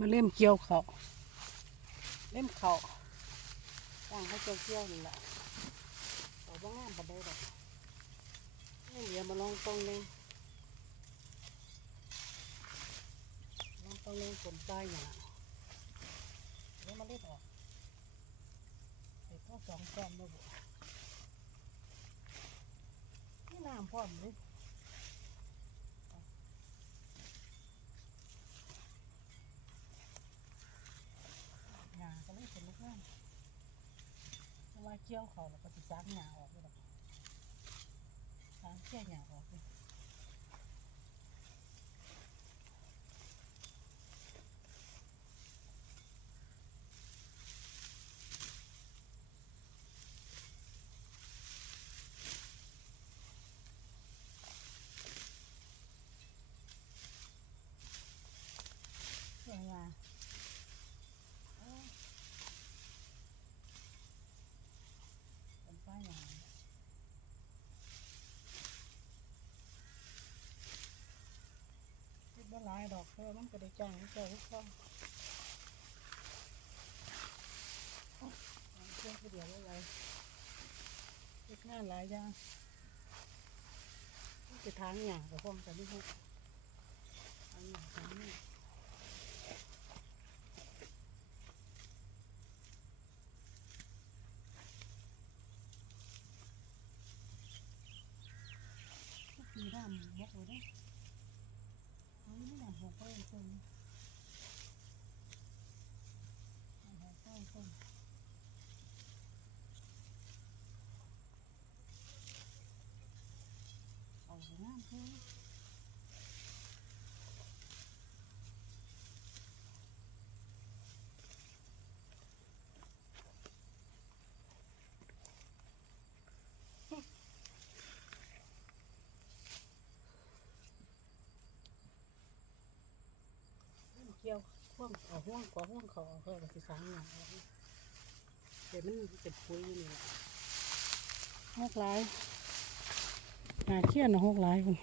มาเล่มเกี่ยวเขาเล่มเขาต่างให้เกี่ยวเกี่ยวนี่แหละเขาบ้างามปันได้ดอกนี่เดี๋ยวมาลองตรงนึงลองตรงนึงผมตายอย่างละเดี๋ยวมาเล่นออกเด็กก็สองก้อนมาบุนี่น้ำพร้อมเลย หนาก็เลยเป็นลูกนั่นเพราะว่าเกี่ยวเขาแล้วก็จะซักหนาออกเลยดอกซักเกี่ยวหนาออกเลยเกี่ยวหนาโอ้ยเป็นป้ายหนาคิดว่าหลายด อกเพราะว่ามันก็ได้จ้างเจ้าทุกคนเครื่องเดียวไว้ไรเฮ็ดงานหลายอย่างจะทางหยากับพร้อมกันนี่รับทางหยาทางนี้ก็คือดำบกเลยเด้ อเอาไม่ดำบกไปเลยต้นดำบกไปต้นเอาไปน้ำเพื่อ เกี่ยวห่วงเอาห่วงกว่าห่วงเขาเอาเพื่อไปสร้างหนังเอาเดี๋ยวมันเป็นปุ๋ยนี่หกหลายหาเขี้ยนนะหกหลายคุณ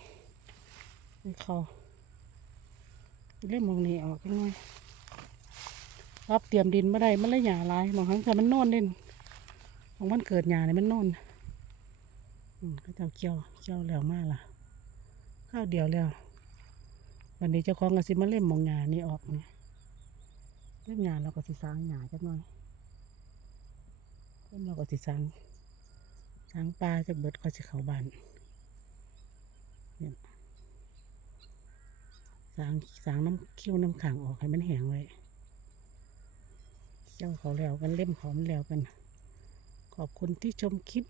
นี่เขาเล่มมองนี่ออกกันหน่อยรับเตรียมดินมาได้มันเลยหยาลายบางครั้งแต่มันโน่นเล่นบางวันเกิดหยาเนี่ยมันโน่นอืมเขาเจ้าเกี่ยวเกี่ยวแล้วมากล่ะข้าวเดียวแล้ว วันนี้เจ้าของก็สิมาเล่มมองหยานี่ออกเนี่ยเล่มหยาเราก็สิสร้างหยาจักหน่อยเล่มเราก็สิสร้างสร้างปลาจากเบิดก็สิเขาบานเนี่ยสร้างสร้างน้ำคิ้วน้ำขังออกให้มันแห้งไว้เจ้าเขาแล้วกันเล่มเขามันแล้วกัน ขอบคุณที่ชมคลิป